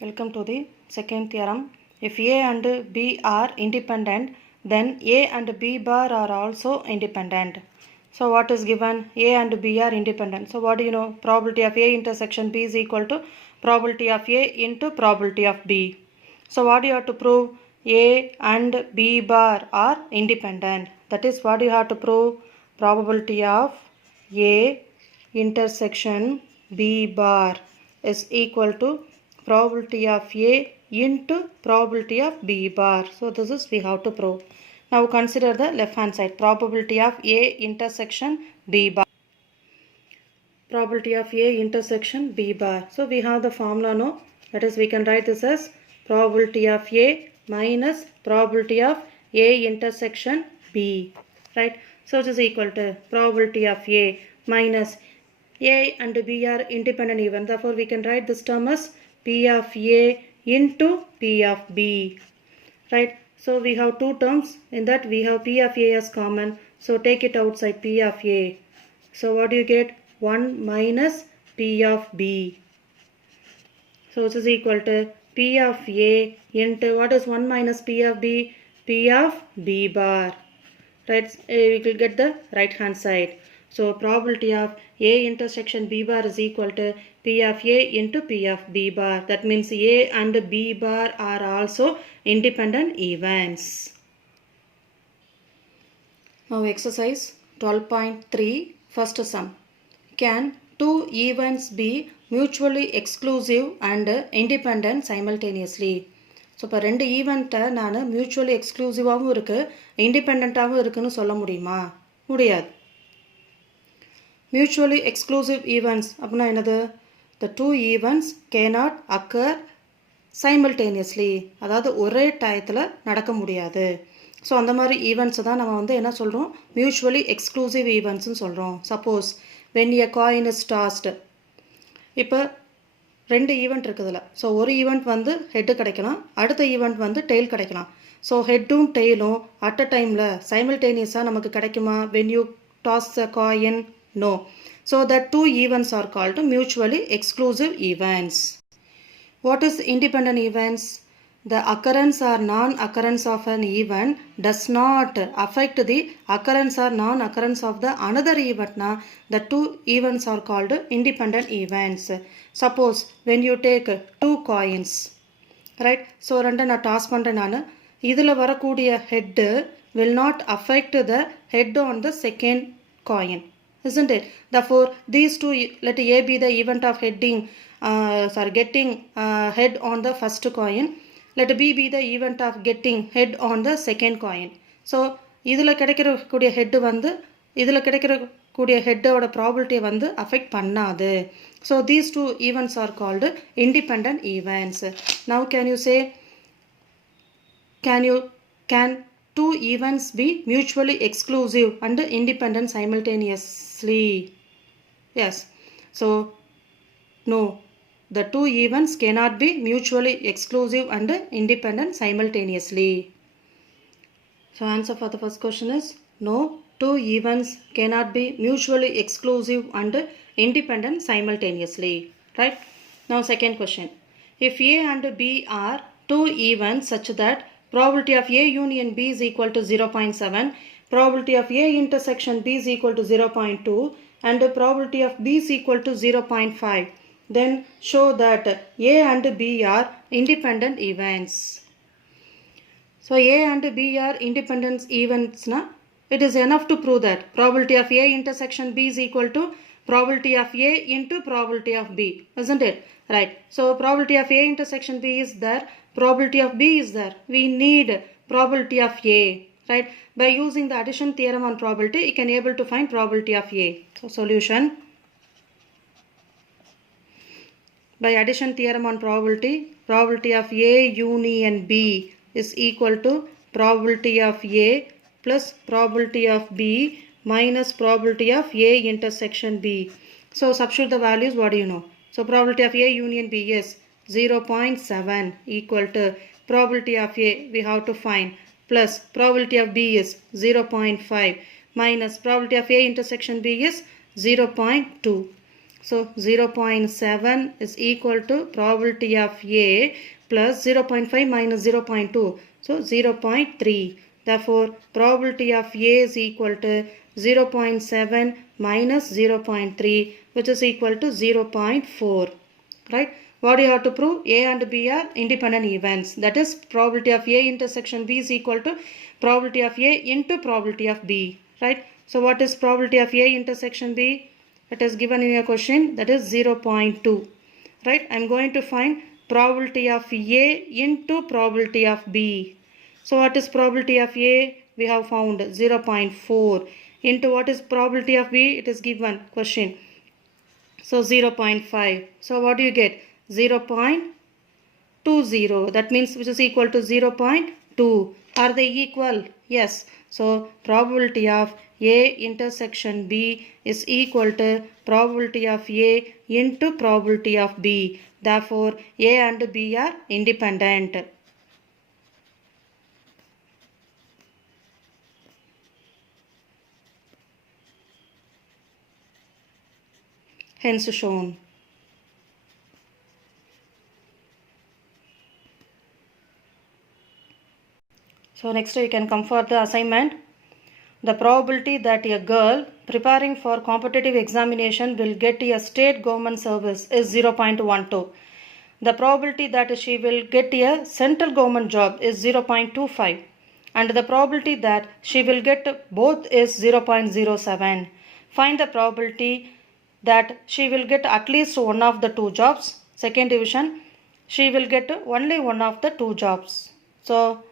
Welcome to the second theorem. If A and B are independent, then A and B bar are also independent. So what is given? A and B are independent. So what do you know? Probability of A intersection B is equal to probability of A into probability of B. So what do you have to prove? A and B bar are independent. That is what you have to prove. Probability of A intersection B bar is equal to probability of A into probability of B bar. So this is we have to prove. Now consider the left hand side. Probability of A intersection B bar. Probability of A intersection B bar. So we have the formula now. That is we can write this as probability of A minus probability of A intersection B. Right. So it is equal to probability of A minus A and B are independent even. Therefore we can write this term as P of A into P of B. Right. So we have two terms. In that we have P of A as common. So take it outside P of A. So what do you get? 1 minus P of B. So this is equal to P of A into what is 1 minus P of B? P of B bar. Right. We will get the right hand side. So probability of A intersection B bar is equal to P of A into P of B bar. That means A and B bar are also independent events. Now exercise 12.3 first sum. Can two events be mutually exclusive and independent simultaneously? So இப்போ ரெண்டு ஈவெண்ட்டை நான் mutually எக்ஸ்க்ளூசிவாகவும் இருக்குது இண்டிபெண்ட்டாகவும் இருக்குதுன்னு சொல்ல முடியுமா? முடியாது. Mutually exclusive events அப்படின்னா என்னது? The two events cannot occur simultaneously, அதாவது ஒரே டயத்தில் நடக்க முடியாது. ஸோ அந்த மாதிரி ஈவெண்ட்ஸை தான் நம்ம என்ன சொல்கிறோம்? மியூச்சுவலி எக்ஸ்க்ளூசிவ் ஈவெண்ட்ஸ்னு சொல்கிறோம். Suppose when a coin is tossed, இப்போ ரெண்டு ஈவெண்ட் இருக்குதுல. ஸோ ஒரு ஈவெண்ட் ஹெட்டு கிடைக்கலாம், அடுத்த ஈவெண்ட் டெய்ல் கிடைக்கலாம். ஸோ ஹெட்டும் டெய்லும் அட் அ டைமில் சைமல்டேனியஸாக நமக்கு கிடைக்குமா? When you toss a coin? No. So that two events are called mutually exclusive events. What is independent events? The occurrence or non-occurrence of an event does not affect the occurrence or non-occurrence of the another event. The two events are called independent events. Suppose when you take two coins, right? So ரெண்டு நான் toss பண்ணுறேன். நான் இதில் வரக்கூடிய head will not affect the head on the second coin, isn't it? Therefore these two, let A be the event of getting head on the first coin. Let B be the event of getting head on the second coin. So இதில் கிடைக்கக்கூடிய head இதில் கிடைக்கக்கூடிய ஹெட்டோட ப்ராபபிலிட்டியை affect பண்ணாது. So these two events are called independent events. Now can you say, can two events be mutually exclusive and independent simultaneously? Yes. So no. The two events cannot be mutually exclusive and independent simultaneously. So answer for the first question is no, two events cannot be mutually exclusive and independent simultaneously. Right? Now second question. If A and B are two events such that probability of A union B is equal to 0.7, probability of A intersection B is equal to 0.2 and probability of B is equal to 0.5, then show that A and B are independent events. So A and B are independent events. It is enough to prove that probability of A intersection B is equal to probability of A into probability of B, isn't it? Right. So probability of A intersection B is there, probability of B is there. We need probability of A. Right. By using the addition theorem on probability, you can able to find probability of A. So solution. By addition theorem on probability, probability of A union B is equal to probability of A plus probability of B minus probability of A intersection B. So substitute the values. What do you know? So probability of A union B is 0.7 equal to probability of A we have to find plus probability of B is 0.5 minus probability of A intersection B is 0.2. So 0.7 is equal to probability of A plus 0.5 minus 0.2. So 0.3. Therefore, probability of A is equal to 0.7 minus 0.3, which is equal to 0.4. Right? What do you have to prove? A and B are independent events. That is, probability of A intersection B is equal to probability of A into probability of B. Right? So what is probability of A intersection B? It is given in your question, that is 0.2. Right? I am going to find probability of A into probability of B. So what is probability of A? We have found 0.4 into what is probability of B? It is given question. So 0.5. So what do you get? 0.20. That means which is equal to 0.2. Are they equal? Yes. So probability of A intersection B is equal to probability of A into probability of B. Therefore, A and B are independent. Hence shown. So next you can come for the assignment. The probability that a girl preparing for competitive examination will get a state government service is 0.12. The probability that she will get a central government job is 0.25. And the probability that she will get both is 0.07. Find the probability that she will get at least one of the two jobs. Second division, she will get only one of the two jobs. So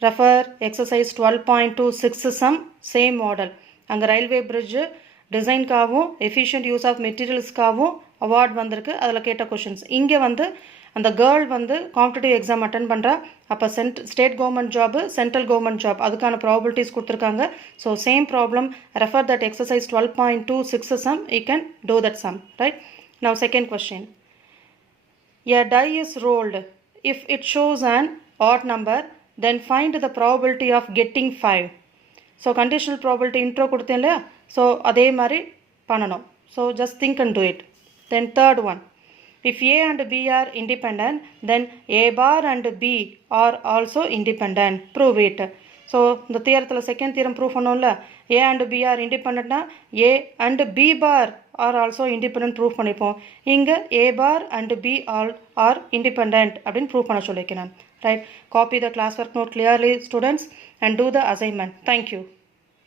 refer exercise 12.2 sum, same model. அங்கே railway bridge டிசைன்காகவும் efficient use of மெட்டீரியல்ஸ்க்காகவும் award வந்திருக்கு. அதில் கேட்ட questions இங்கே வந்து அந்த girl வந்து காம்படிட்டிவ் எக்ஸாம் அட்டன் பண்ணுறா. அப்போ state government job, central government job, அதுக்கான ப்ராபபிலிட்டிஸ் கொடுத்துருக்காங்க. So same problem. Refer that exercise 12.2 sum. You can do that sum. Right? Now second question. A die is rolled. If it shows an odd number, then find the probability of getting 5. So conditional probability intro கொடுத்தேன் இல்லையா? So அதே மாதிரி பண்ணணும். So just think and do it. Then third one. If A and B are independent, then A bar and B are also independent. Prove it. So இந்த தியரத்தில் second theorem prove பண்ணோம்ல, A and B are independentனா A and B bar are also independent prove பண்ணிப்போம். இங்கே A bar and B all are independent அப்படின்னு prove பண்ண சொல்லியிருக்கேன் நான். Right? Copy the classwork note clearly, students, and do the assignment. Thank you.